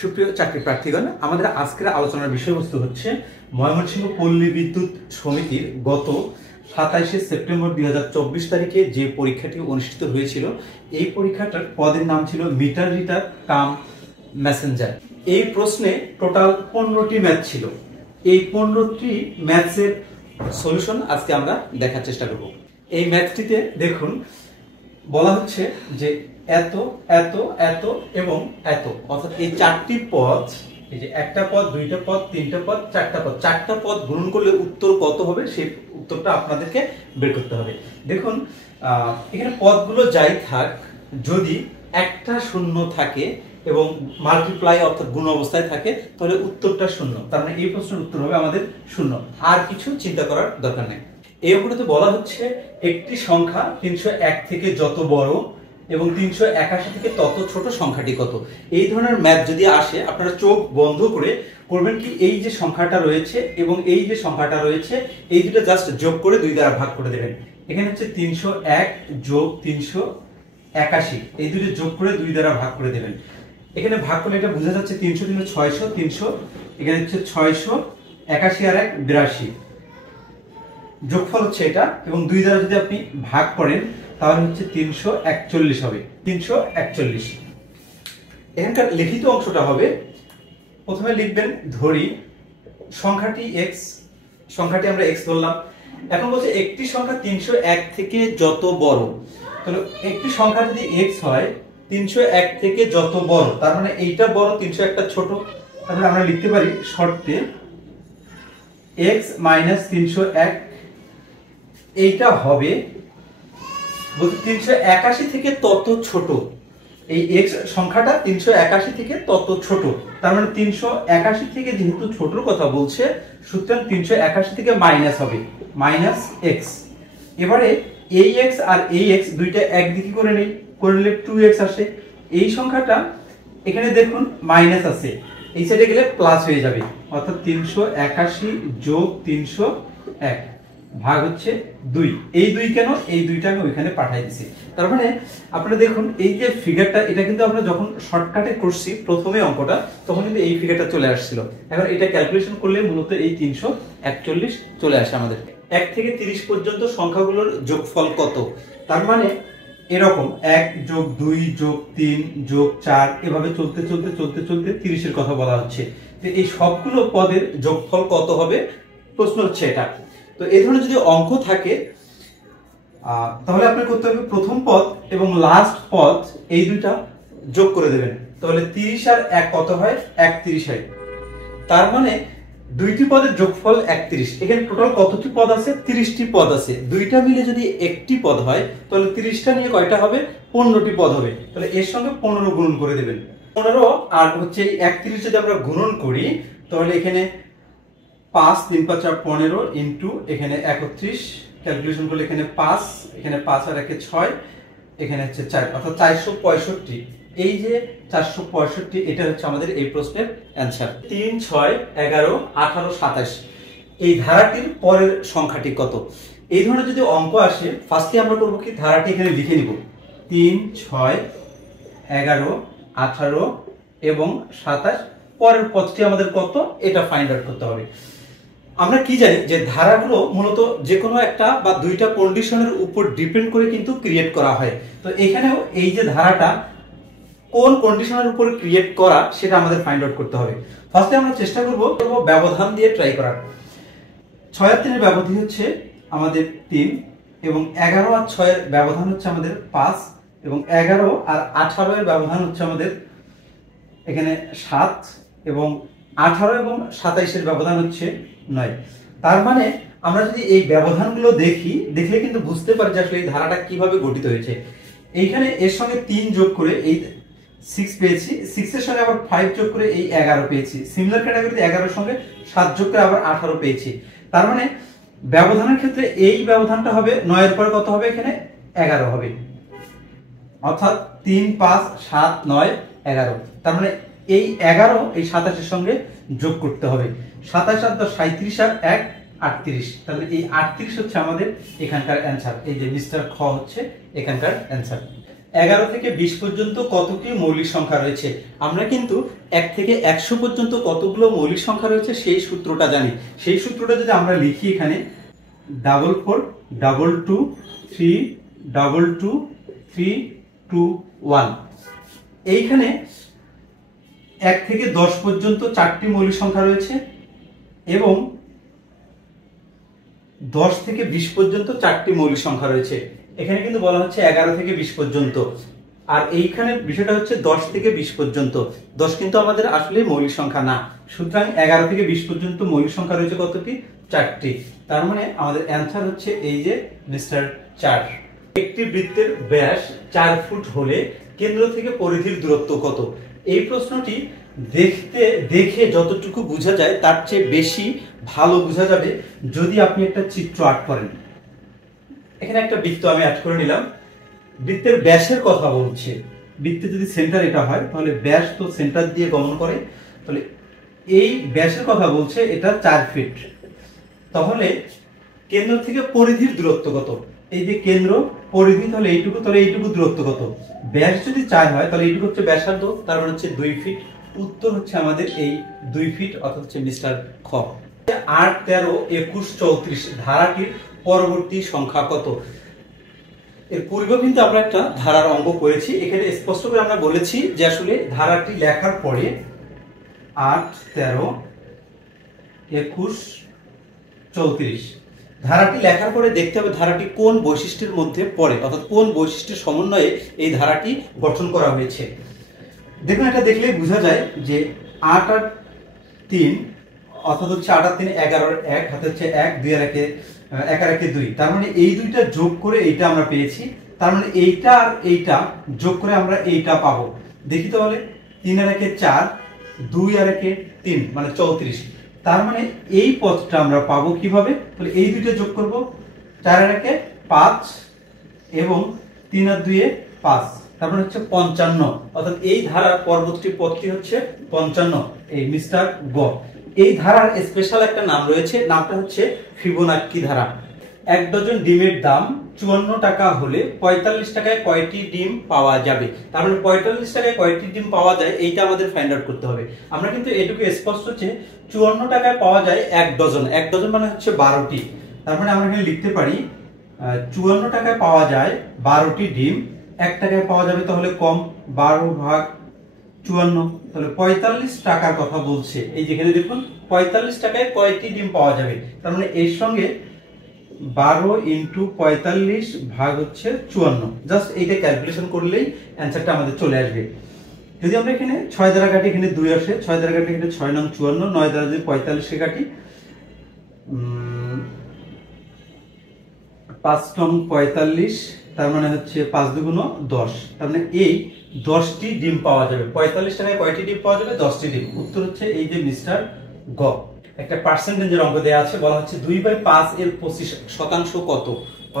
সুপ্রিয় চাকরি প্রার্থীগণ, আমাদের আজকের আলোচনার বিষয়বস্তু হচ্ছে ময়মনসিংহ পল্লী বিদ্যুৎ সমিতির গত 27শে সেপ্টেম্বর 2024 তারিখে যে পরীক্ষাটি অনুষ্ঠিত হয়েছিল, এই পরীক্ষাটার পদের নাম ছিল মিটার রিডার কাম মেসেঞ্জার। এই প্রশ্নে টোটাল 15টি ম্যাথ ছিল। এই 15টি ম্যাথসের সলিউশন আজকে আমরা দেখার চেষ্টা করব। এই ম্যাথটিতে দেখুন বলা হচ্ছে যে এত এত এত এবং এত, অর্থাৎ এই চারটি পদ, এই যে একটা পদ, দুইটা পদ, তিনটা পদ, চারটা পদ গুণন করলে উত্তর কত হবে সেই উত্তরটা আপনাদেরকে বের করতে হবে। দেখুন এখানে পদগুলো যাই থাক, যদি একটা শূন্য থাকে এবং মাল্টিপ্লাই অর্থাৎ গুণ অবস্থায় থাকে তাহলে উত্তরটা শূন্য। তার মানে এই প্রশ্নের উত্তর হবে আমাদের শূন্য, আর কিছু চিন্তা করার দরকার নেই। এই অঙ্কটাতে বলা হচ্ছে একটি সংখ্যা 301 থেকে যত বড় এবং 381 থেকে তত ছোট সংখ্যাটি কত। এই ধরনের ম্যাথ যদি আসে, আপনারা চোখ বন্ধ করে করবেন কি, এই যে সংখ্যাটা রয়েছে এবং এই যে সংখ্যাটা রয়েছে এই দুটো জাস্ট যোগ করে 2 দ্বারা ভাগ করে দেবেন। এখানে হচ্ছে 301 যোগ 381, এই দুটো যোগ করে 2 দ্বারা ভাগ করে দেবেন। এখানে ভাগ করলে এটা বোঝা যাচ্ছে 300 3 600, 300 এখানে হচ্ছে 681 আর 1 82, যোগফল হচ্ছে এটা, এবং 2 দ্বারা যদি আপনি ভাগ করেন তাহলে হচ্ছে 341 হবে, 341। এখানকার লিখিত অংশটা হবে, প্রথমে লিখবেন ধরি সংখ্যাটি x, সংখ্যাটি আমরা x ধরলাম। এখন বলছে একটি সংখ্যা 301 থেকে যত বড়, তাহলে একটি সংখ্যা যদি x হয় 301 থেকে যত বড়, তার মানে এইটা বড় 301টা ছোট। তাহলে আমরা লিখতে পারি শর্তে x - 301 এইটা হবে বলতে 381 থেকে তত ছোট। এই x সংখ্যাটা 381 থেকে তত ছোট, তার মানে 381 থেকে যেহেতু ছোটর কথা বলছে, সুতরাং 381 থেকে মাইনাস হবে, মাইনাস x। এবারে এই x আর এই x দুইটা একদিকে করে নেই, করলে 2x আসে। এই সংখ্যাটা এখানে দেখুন মাইনাস আছে, এই সাইডে গেলে প্লাস হয়ে যাবে, অর্থাৎ 381 যোগ 301 ভাগ হচ্ছে 2। এই 2 কেন, এই 2টা আমি ওইখানে পাঠিয়ে দিছি। তার মানে আপনারা দেখুন এই যে ফিগারটা, এটা কিন্তু আমরা যখন শর্টকাটে করছি প্রথমে অঙ্কটা, তখন কিন্তু এই ফিগারটা চলে আসছিল। এখন এটা ক্যালকুলেশন করলে মূলত এই 341 চলে আসে আমাদের। 1 থেকে 30 পর্যন্ত সংখ্যাগুলোর যোগফল কত, তার মানে এরকম 1 যোগ 2 যোগ 3 যোগ 4 এভাবে চলতে চলতে চলতে চলতে 30 এর কথা বলা হচ্ছে। তো এই সবগুলো পদের যোগফল কত হবে, প্রশ্ন হচ্ছে এটা। তো এই ধরনের যদি অঙ্ক থাকে তাহলে আপনার করতে হবে প্রথম পদ এবং লাস্ট পদ এই দুইটা যোগ করে দেবেন, তাহলে 30 আর 1 কত হয়, 31 হয়। তার মানে দুইটি পদের যোগফল 31। এখানে টোটাল কতটি পদ আছে, 30টি পদ আছে। দুইটা মিলে যদি একটি পদ হয় তাহলে 30টা নিয়ে কয়টা হবে, 15টি পদ হবে। তাহলে এর সঙ্গে 15 গুণন করে দেবেন। 15 আর হচ্ছে এই 31 যদি আমরা গুণন করি তাহলে এখানে 5 3 5 15 ইনটু এখানে 31, ক্যালকুলেশন করলে এখানে 5, এখানে 5 আর 1 6, এখানে হচ্ছে 4, অর্থাৎ 465। এই যে 465, এটা হচ্ছে আমাদের এই প্রশ্নের অ্যানসার। 3 6 11 18 27 এই ধারাটির পরের সংখ্যাটি কত। এই ধরনের যদি অঙ্ক আসে, ফার্স্টে আমরা করব কি, ধারাটি এখানে লিখে নিব, 3 6 11 18 এবং 27, পরের পদটি আমাদের কত এটা ফাইন্ড আউট করতে হবে। আমরা কি জানি যে ধারাগুলো মূলত যে কোনো একটা বা দুইটা কন্ডিশনের উপর ডিপেন্ড করে কিন্তু ক্রিয়েট করা হয়। তো এখানেও এই যে ধারাটা কোন কন্ডিশনের উপর ক্রিয়েট করা সেটা আমাদের ফাইন্ড আউট করতে হবে। ফার্স্টে আমরা চেষ্টা করব ব্যবধান দিয়ে ট্রাই করার। 6 আর 3 এর ব্যবধান হচ্ছে আমাদের 3 এবং 11 আর 6 এর ব্যবধান হচ্ছে আমাদের 5 এবং 11 আর 18 এর ব্যবধান হচ্ছে আমাদের এখানে 7 এবং 18 এবং 27 এর ব্যবধান হচ্ছে 9। তার মানে আমরা যদি এই ব্যবধানগুলো দেখলে কিন্তু বুঝতে পারি যে আসলে এই ধারাটা কিভাবে গঠিত হয়েছে। এইখানে এর সঙ্গে 3 যোগ করে এই 6 পেয়েছি, 6 এর সঙ্গে আবার 5 যোগ করে এই 11 পেয়েছি, সিমিলার ক্যাটাগরিতে 11 এর সঙ্গে 7 যোগ করে আবার 18 পেয়েছি। তার মানে ব্যবধানের ক্ষেত্রে এই ব্যবধানটা হবে 9 এর পরে কত হবে, এখানে 11 হবে, অর্থাৎ 3 5 7 9 11। তার মানে এই 11 এই 27 এর সঙ্গে যোগ করতে হবে, 27 আর 37 আর 1 38। তাহলে এই 38 হচ্ছে আমাদের এখানকার অ্যানসার। এই যে মিস্টার খ হচ্ছে এখানকার অ্যানসার। 11 থেকে 20 পর্যন্ত কতটি মৌলিক সংখ্যা রয়েছে। আমরা কিন্তু 1 থেকে 100 পর্যন্ত কতগুলো মৌলিক সংখ্যা রয়েছে সেই সূত্রটা জানি। সেই সূত্রটা যদি আমরা লিখি এখানে 44 22 3 22 3 2 1, এইখানে 1 থেকে 10 পর্যন্ত 4টি মৌলিক সংখ্যা রয়েছে এবং 10 থেকে 20 পর্যন্ত 4টি মৌলিক সংখ্যা রয়েছে। এখানে কিন্তু বলা হচ্ছে 11 থেকে 20 পর্যন্ত, আর এইখানে বিষয়টা হচ্ছে 10 থেকে 20 পর্যন্ত। 10 কিন্তু আমাদের আসলে মৌলিক সংখ্যা না, সুতরাং 11 থেকে 20 পর্যন্ত মৌলিক সংখ্যা রয়েছে কতটি? 4টি। তার মানে আমাদের অ্যান্সার হচ্ছে এই যে মিস্টার 4। একটি বৃত্তের ব্যাস 4 ফুট হলে কেন্দ্র থেকে পরিধির দূরত্ব কত? এই প্রশ্নটি দেখে যতটুকু বোঝা যায় তার চেয়ে বেশি ভালো বোঝা যাবে যদি আপনি একটা চিত্র আর্ট করেন। এখানে একটা বৃত্ত আমি অ্যাড করে নিলাম, বৃত্তের ব্যাসের কথা বলছে। বৃত্তের যদি সেন্টার এটা হয় তাহলে ব্যাস তো সেন্টার দিয়ে গমন করে, তাহলে এই ব্যাসের কথা বলছে, এটা 4 ফিট। তাহলে কেন্দ্র থেকে পরিধির দূরত্ব কত? এই যে কেন্দ্র পরিধি, তাহলে এইটুকু, তাহলে এইটুকু দূরত্ব কত? ব্যাস যদি 4 হয় তাহলে এইটুকু হচ্ছে ব্যাসার্ধ, তার মানে হচ্ছে 2 ফিট। উত্তর হচ্ছে আমাদের এই 2 ফিট, অর্থাৎ হচ্ছে মিস্টার খ। 8 13 21 34 ধারাটির পরবর্তী সংখ্যা কত? এর পূর্বে কিন্তু আমরা একটা ধারার অঙ্ক করেছি, এখানে স্পষ্ট করে আমরা বলেছি যে আসলে ধারাটি লেখার পরে 8 13 21 34 ধারাটি লেখার পরে দেখতে হবে ধারাটি কোন বৈশিষ্ট্যের মধ্যে পড়ে, অর্থাৎ কোন বৈশিষ্ট্যের সমন্বয়ে এই ধারাটি গঠন করা হয়েছে। দেখুন, এটা দেখলেই বোঝা যায় যে 8 আর 3, অর্থাৎ হচ্ছে 8 আর 3 11, 1 হাতে হচ্ছে 1, 2 আর 1 আর 2, তার মানে এই দুইটা যোগ করে এইটা আমরা পেয়েছি। তার মানে এইটা আর এইটা যোগ করে আমরা এইটা পাবো। দেখি তাহলে 3 আর 1 4, 2 আর 1 3, মানে 34। তার মানে এই পদটা আমরা পাবো কিভাবে? তাহলে এই দুইটা যোগ করব, 4 আর 1 5 এবং 3 আর 2 5, তারপরে হচ্ছে 55। অর্থাৎ এই ধারার পরবর্তী পদটি হচ্ছে 55, এই মিস্টার গ। এই ধারার স্পেশাল একটা নাম রয়েছে, নামটা হচ্ছে ফিবোনাক্কি ধারা। 1 ডজন ডিমের দাম 54 টাকা হলে 45 টাকায় কয়টি ডিম পাওয়া যাবে? তার মানে 45 টাকায় কয়টি ডিম পাওয়া যায় এইটা আমাদের ফাইন্ড আউট করতে হবে। আমরা কিন্তু এটুকু স্পষ্ট হচ্ছে 54 টাকায় পাওয়া যায় 1 ডজন, 1 ডজন মানে হচ্ছে 12টি। তার মানে আমরা এখানে লিখতে পারি 54 টাকায় পাওয়া যায় 12টি ডিম, 1 টাকায় পাওয়া যাবে তাহলে কম, 12 ভাগ 54, তাহলে 45 টাকার কথা বলছে। এই যেখানে দেখুন 45 টাকায় কয়টি ডিম পাওয়া যাবে, তার মানে এর সঙ্গে 12 ইন্টু 45 ভাগ হচ্ছে 54, জাস্ট এইটা ক্যালকুলেশন করলেই অ্যান্সারটা আমাদের চলে আসবে। যদি আমরা এখানে 6 দ্বারা কাটি, এখানে 2 আসে, 6 দ্বারা কাটি এখানে 6 নং 54, 9 দ্বারা যদি 45 এ কাটি 5 নং 45, তার মানে হচ্ছে 5 দুগুণ 10, তার মানে এই 10টি ডিম পাওয়া যাবে। 45 টাকায় কয়টি ডিম পাওয়া যাবে? 10টি ডিম। উত্তর হচ্ছে এই যে মিস্টার গ। একটা পার্সেন্টেজের অঙ্ক দেওয়া আছে, বলা হচ্ছে 2/5 এর 25% কত?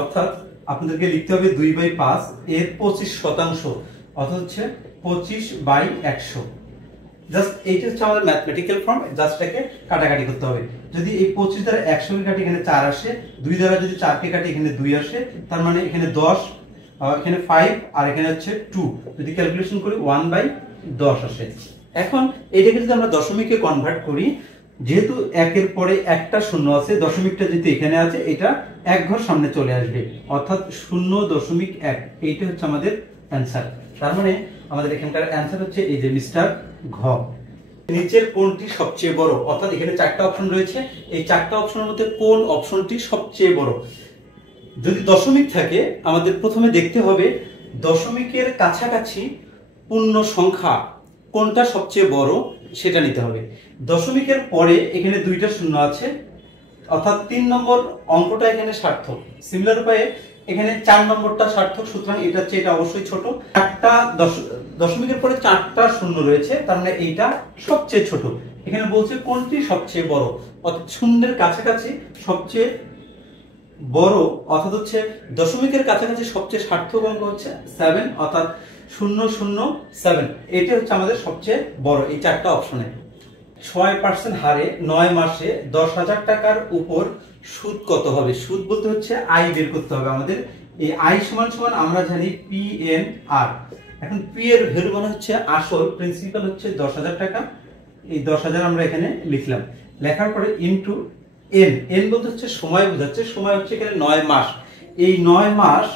অর্থাৎ আপনাদেরকে লিখতে হবে 2/5 এর 25%, অর্থাৎ হচ্ছে 25/100। জাস্ট এইটা হচ্ছে আমাদের ম্যাথমেটিক্যাল ফর্ম, জাস্ট এটাকে কাটাকাটি করতে হবে। যদি এই 25 দ্বারা 100 কে কাটি এখানে 4 আসে, 2 দ্বারা যদি 4 কে কাটি এখানে 2 আসে, তার মানে এখানে 10, এখানে 5 আর এখানে হচ্ছে 2, যদি ক্যালকুলেশন করি 1/10 আসে। এখন এটাকে যদি আমরা দশমিকে কনভার্ট করি, যেহেতু 1 এর পরে একটা শূন্য আছে, দশমিকটা যেহেতু এখানে আছে, এটা এক ঘর সামনে চলে আসবে, অর্থাৎ 0.1। এইটা হচ্ছে আমাদের অ্যান্সার। তার মানে আমাদের এখানকার অ্যান্সার হচ্ছে এই যে মিস্টার ঘ। নিচের কোনটি সবচেয়ে বড়? অর্থাৎ এখানে 4টা অপশন রয়েছে, এই 4টা অপশনের মধ্যে কোন অপশনটি সবচেয়ে বড়? যদি দশমিক থাকে আমাদের প্রথমে দেখতে হবে দশমিকের কাছাকাছি পূর্ণ সংখ্যা কোনটা সবচেয়ে বড় সেটা নিতে হবে। দশমিকের পরে এখানে 2টা শূন্য আছে, অর্থাৎ 3 নম্বর অঙ্কটা এখানে সার্থক। সিমিলার উপায়ে এখানে 4 নম্বরটা সার্থক, সুতরাং এটা হচ্ছে, এটা অবশ্যই ছোট। 4টা দশমিকের পরে 4টা শূন্য রয়েছে, তার মানে এইটা সবচেয়ে ছোট। এখানে বলছে কোনটি সবচেয়ে বড়, অর্থাৎ শূন্যের কাছাকাছি সবচেয়ে বড়, অর্থাৎ হচ্ছে দশমিকের কাছাকাছি সবচেয়ে সার্থক অঙ্ক হচ্ছে 7, অর্থাৎ 007। এটা হচ্ছে আমাদের সবচেয়ে বড় এই 4টা অপশনে। 6% হারে 9 মাসে 10,000 টাকার উপর সুদ কত হবে? সুদ বলতে হচ্ছে আয় বের করতে হবে আমাদের। এই আই সমান সমান আমরা জানি পি এন আর। এখন পি এর ভ্যালু মানে হচ্ছে আসল প্রিন্সিপাল হচ্ছে 10,000 টাকা, এই 10,000 আমরা এখানে লিখলাম। লেখার পরে ইনটু এন, এন বলতে হচ্ছে সময় বোঝাচ্ছে, সময় হচ্ছে এখানে 9 মাস। এই 9 মাস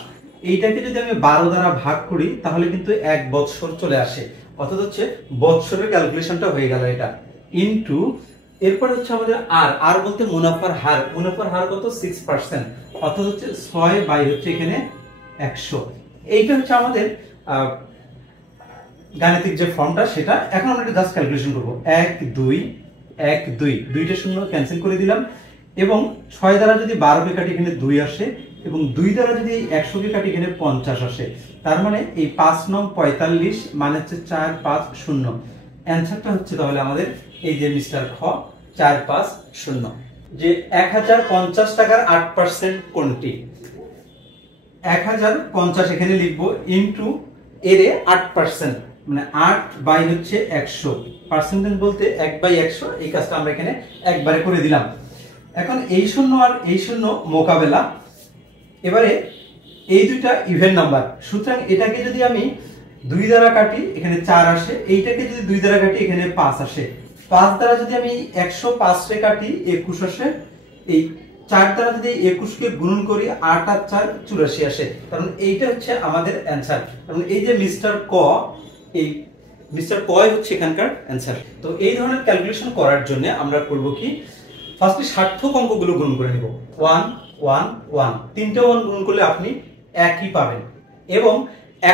এইটাকে যদি আমি 12 দ্বারা ভাগ করি তাহলে কিন্তু 1 বৎসর চলে আসে, অর্থাৎ হচ্ছে বৎসরের ক্যালকুলেশনটা হয়ে গেল এটা। ইনটু এরপর হচ্ছে আমাদের আর, আর বলতে মুনাফার হার, মুনাফার হার কত 6%, অর্থাৎ হচ্ছে 6 বাই হচ্ছে এখানে 100। এইটা হচ্ছে আমাদের গাণিতিক যে ফর্মটা সেটা। এখন আমরা এটা জাস্ট ক্যালকুলেশন করব। 1 2 1 2, দুইটা শূন্য ক্যান্সেল করে দিলাম, এবং 6 দ্বারা যদি 12 কে কাটি এখানে 2 আসে, এবং 2 দ্বারা যদি 100 কে কাটি এখানে 50 আসে। তার মানে এই 5 নং 45 মানে হচ্ছে 450। অ্যানসারটা হচ্ছে তাহলে আমাদের এই যে মিস্টার খ 450। যে 1050 টাকার 8% কোনটি? 1050 এখানে লিখবো ইনটু এর 8%, মানে 8 বাই হচ্ছে 100, পার্সেন্টেজ বলতে 1 বাই 100। এই কাজটা আমরা এখানে একবারে করে দিলাম। এখন এই শূন্য আর এই শূন্য মোকাবেলা, এবারে এই দুইটা ইভেন নাম্বার, সুতরাং এটাকে যদি আমি 2 দ্বারা কাটি এখানে 4 আসে, এইটাকে যদি 2 দ্বারা কাটি এখানে 5 আসে। 5 দ্বারা যদি আমি 105 রে কাটি 21 আসে, এই 4 দ্বারা যদি 21 কে গুণন করি 8 আর 4 84 আসে। কারণ এইটা হচ্ছে আমাদের অ্যানসার। কারণ এই যে মিস্টার ক, এই মিস্টার ক হচ্ছে এখানকার অ্যানসার। তো এই ধরনের ক্যালকুলেশন করার জন্য আমরা করব কি, ফার্স্টে সার্থক অঙ্কগুলো গুণ করে নিব। 1 1 1, তিনটে 1 গুণ করলে আপনি একই পাবেন। এবং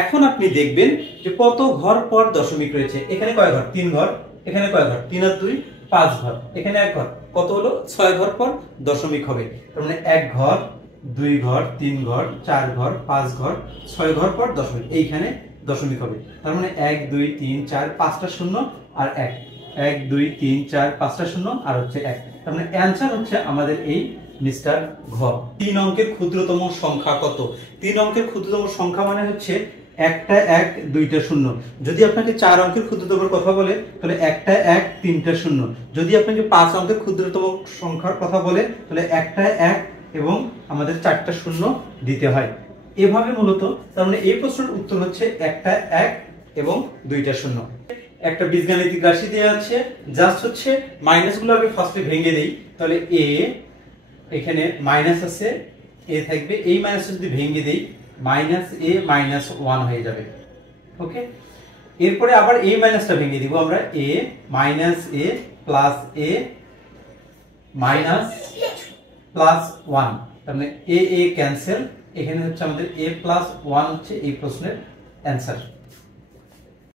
এখন আপনি দেখবেন যে কত ঘর পর দশমিক রয়েছে। এখানে কয় ঘর? 3 ঘর। এখানে কয় ঘর? 3 আর 2 5 ঘর। এখানে 1 ঘর। কত হলো? 6 ঘর পর দশমিক হবে। তার মানে 1 ঘর 2 ঘর 3 ঘর 4 ঘর 5 ঘর 6 ঘর পর দশমিক, এইখানে দশমিক হবে। তার মানে 1 2 3 4 5টা শূন্য আর 1, 1 2 3 4 5টা শূন্য আর হচ্ছে 1। তার মানে অ্যানসার হচ্ছে আমাদের এই মিস্টার ঘ। 3 অঙ্কের ক্ষুদ্রতম সংখ্যা কত? 3 অঙ্কের ক্ষুদ্রতম সংখ্যা মানে হচ্ছে একটা 1 2টা শূন্য। যদি আপনাকে 4 অঙ্কের ক্ষুদ্রতমের কথা বলে তাহলে একটা 1 3টা শূন্য। যদি আপনাকে 5 অঙ্কের ক্ষুদ্রতম সংখ্যার কথা বলে তাহলে একটা 1 এবং আমাদের 4টা শূন্য দিতে হয়। এভাবে মূলত, তার মানে এই প্রশ্নের উত্তর হচ্ছে একটা 1 এবং 2টা শূন্য। একটা বীজগাণিতিক রাশি দেওয়া আছে, জাস্ট হচ্ছে মাইনাসগুলো আগে ফার্স্টে ভেঙে দেই। তাহলে a, এখানে মাইনাস আছে, a থাকবে, এই মাইনাসটা যদি ভেঙে দেই -a -1 হয়ে যাবে। ওকে, এরপরে আবার এই মাইনাসটা ভেঙে দিব আমরা, a -a plus a plus 1, তার মানে a ক্যান্সেল। এখানে হচ্ছে আমাদের a প্লাস 1 হচ্ছে এই প্রশ্নের অ্যান্সার।